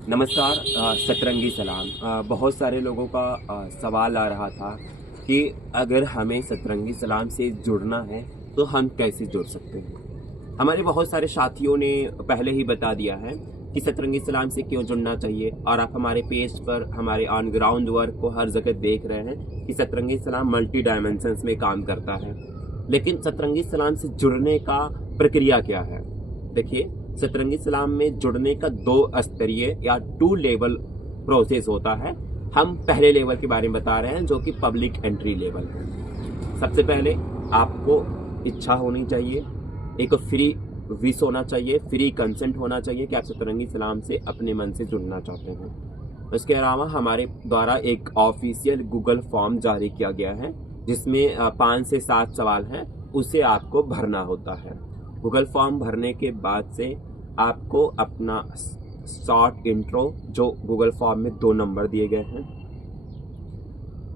नमस्कार। सतरंगी सलाम। बहुत सारे लोगों का सवाल आ रहा था कि अगर हमें सतरंगी सलाम से जुड़ना है तो हम कैसे जुड़ सकते हैं। हमारे बहुत सारे साथियों ने पहले ही बता दिया है कि सतरंगी सलाम से क्यों जुड़ना चाहिए, और आप हमारे पेज पर हमारे ऑन ग्राउंड वर्क को हर जगह देख रहे हैं कि सतरंगी सलाम मल्टी डायमेंशंस में काम करता है। लेकिन सतरंगी सलाम से जुड़ने का प्रक्रिया क्या है? देखिए, सतरंगी सलाम में जुड़ने का 2 स्तरीय या 2 लेवल प्रोसेस होता है। हम पहले लेवल के बारे में बता रहे हैं, जो कि पब्लिक एंट्री लेवल है। सबसे पहले आपको इच्छा होनी चाहिए, एक फ्री विश होना चाहिए, फ्री कंसेंट होना चाहिए कि आप सतरंगी सलाम से अपने मन से जुड़ना चाहते हैं। उसके अलावा हमारे द्वारा एक ऑफिशियल गूगल फॉर्म जारी किया गया है, जिसमें 5 से 7 सवाल हैं, उसे आपको भरना होता है। गूगल फॉर्म भरने के बाद से आपको अपना शॉर्ट इंट्रो, जो गूगल फॉर्म में 2 नंबर दिए गए हैं,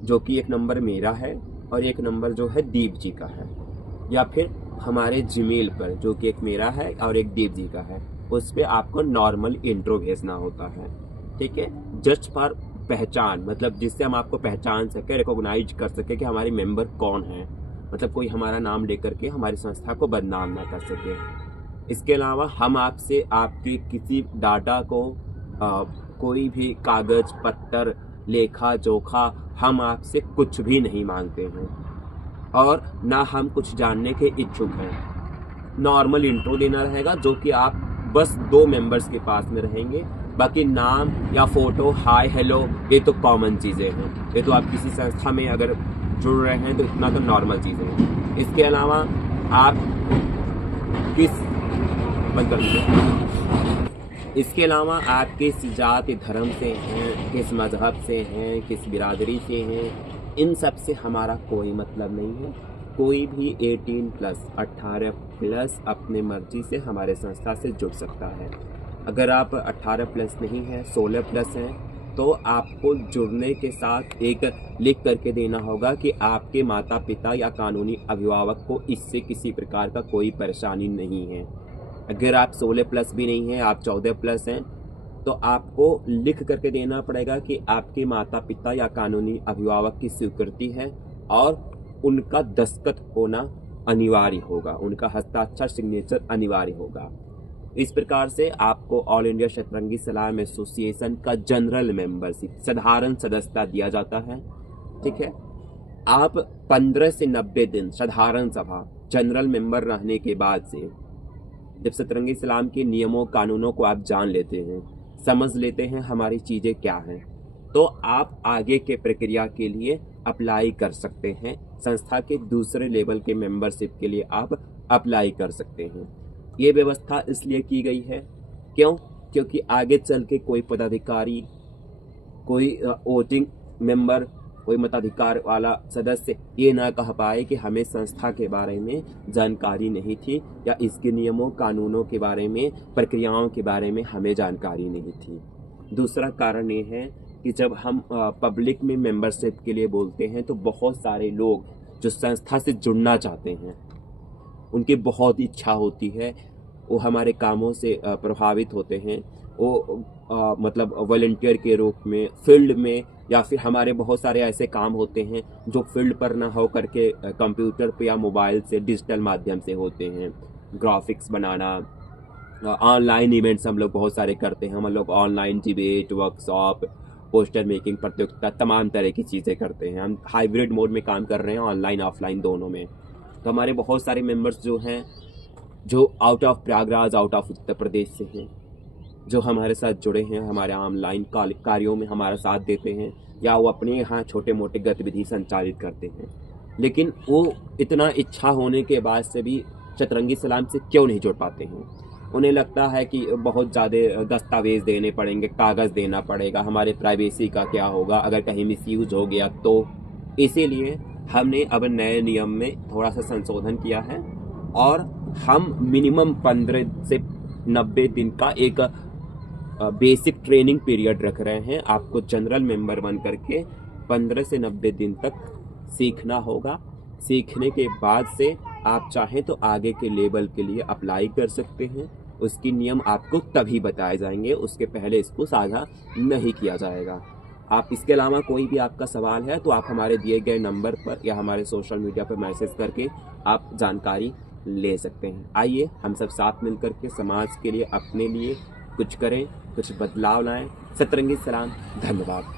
जो कि एक नंबर मेरा है और एक नंबर जो है दीप जी का है, या फिर हमारे जीमेल पर जो कि एक मेरा है और एक दीप जी का है, उस पर आपको नॉर्मल इंट्रो भेजना होता है। ठीक है, जस्ट फॉर पहचान, मतलब जिससे हम आपको पहचान सके, रिकॉग्नाइज कर सके कि हमारे मेंबर कौन है, मतलब कोई हमारा नाम लेकर के हमारी संस्था को बदनाम ना कर सके। इसके अलावा हम आपसे आपकी किसी डाटा को कोई भी कागज पत्तर, लेखा जोखा, हम आपसे कुछ भी नहीं मांगते हैं और ना हम कुछ जानने के इच्छुक हैं। नॉर्मल इंट्रो देना रहेगा, जो कि आप बस 2 मेंबर्स के पास में रहेंगे। बाकी नाम या फोटो, हाय हेलो, ये तो कॉमन चीज़ें हैं। ये तो आप किसी संस्था में अगर जुड़ रहे हैं तो इतना तो नॉर्मल चीज़ें हैं। इसके अलावा आप किस बंद कर दीजिए। इसके अलावा आप किस जाति धर्म से हैं, किस मजहब से हैं, किस बिरादरी से हैं, इन सब से हमारा कोई मतलब नहीं है। कोई भी 18 प्लस अपने मर्जी से हमारे संस्था से जुड़ सकता है। अगर आप 18 प्लस नहीं है, 16 प्लस हैं, तो आपको जुड़ने के साथ एक लिख करके देना होगा कि आपके माता पिता या कानूनी अभिभावक को इससे किसी प्रकार का कोई परेशानी नहीं है। अगर आप 16 प्लस भी नहीं हैं, आप 14 प्लस हैं, तो आपको लिख करके देना पड़ेगा कि आपके माता पिता या कानूनी अभिभावक की स्वीकृति है और उनका दस्तखत होना अनिवार्य होगा, उनका हस्ताक्षर, सिग्नेचर अनिवार्य होगा। इस प्रकार से आपको ऑल इंडिया सतरंगी सलाम एसोसिएशन का जनरल मेंबरशिप, साधारण सदस्यता दिया जाता है। ठीक है, आप 15 से 90 दिन साधारण सभा जनरल मेंबर रहने के बाद से, जब सतरंगी सलाम के नियमों कानूनों को आप जान लेते हैं, समझ लेते हैं हमारी चीज़ें क्या हैं, तो आप आगे के प्रक्रिया के लिए अप्लाई कर सकते हैं। संस्था के दूसरे लेवल के मेंबरशिप के लिए आप अप्लाई कर सकते हैं। ये व्यवस्था इसलिए की गई है, क्योंकि आगे चल के कोई पदाधिकारी, कोई वोटिंग मेंबर, कोई मताधिकार वाला सदस्य ये ना कह पाए कि हमें संस्था के बारे में जानकारी नहीं थी, या इसके नियमों कानूनों के बारे में, प्रक्रियाओं के बारे में हमें जानकारी नहीं थी। दूसरा कारण ये है कि जब हम पब्लिक में मेंबरशिप के लिए बोलते हैं, तो बहुत सारे लोग जो संस्था से जुड़ना चाहते हैं, उनकी बहुत इच्छा होती है, वो हमारे कामों से प्रभावित होते हैं। वो मतलब वॉलंटियर के रूप में, फील्ड में, या फिर हमारे बहुत सारे ऐसे काम होते हैं जो फील्ड पर ना हो करके कंप्यूटर पे या मोबाइल से, डिजिटल माध्यम से होते हैं। ग्राफिक्स बनाना, ऑनलाइन इवेंट्स हम लोग बहुत सारे करते हैं। हम लोग online debate, workshop, poster making प्रतियोगिता, तमाम तरह की चीज़ें करते हैं। हम हाइब्रिड मोड में काम कर रहे हैं, ऑनलाइन ऑफलाइन दोनों में। तो हमारे बहुत सारे मेंबर्स जो हैं, जो out of Prayagraj, out of Uttar Pradesh से हैं, जो हमारे साथ जुड़े हैं, हमारे ऑनलाइन कार्यों में हमारा साथ देते हैं, या वो अपने यहाँ छोटे मोटे गतिविधि संचालित करते हैं। लेकिन वो इतना इच्छा होने के बाद से भी सतरंगी सलाम से क्यों नहीं जुड़ पाते हैं? उन्हें लगता है कि बहुत ज़्यादा दस्तावेज देने पड़ेंगे, कागज़ देना पड़ेगा, हमारे प्राइवेसी का क्या होगा अगर कहीं मिसयूज हो गया तो। इसीलिए हमने अब नए नियम में थोड़ा सा संशोधन किया है, और हम मिनिमम 15 से 90 दिन का एक बेसिक ट्रेनिंग पीरियड रख रहे हैं। आपको जनरल मेंबर बन करके 15 से 90 दिन तक सीखना होगा। सीखने के बाद से आप चाहें तो आगे के लेवल के लिए अप्लाई कर सकते हैं। उसकी नियम आपको तभी बताए जाएंगे, उसके पहले इसको साझा नहीं किया जाएगा। आप इसके अलावा कोई भी आपका सवाल है तो आप हमारे दिए गए नंबर पर या हमारे सोशल मीडिया पर मैसेज करके आप जानकारी ले सकते हैं। आइए हम सब साथ मिलकर के समाज के लिए, अपने लिए कुछ करें, कुछ बदलाव लाएं। सतरंगी सलाम, धन्यवाद।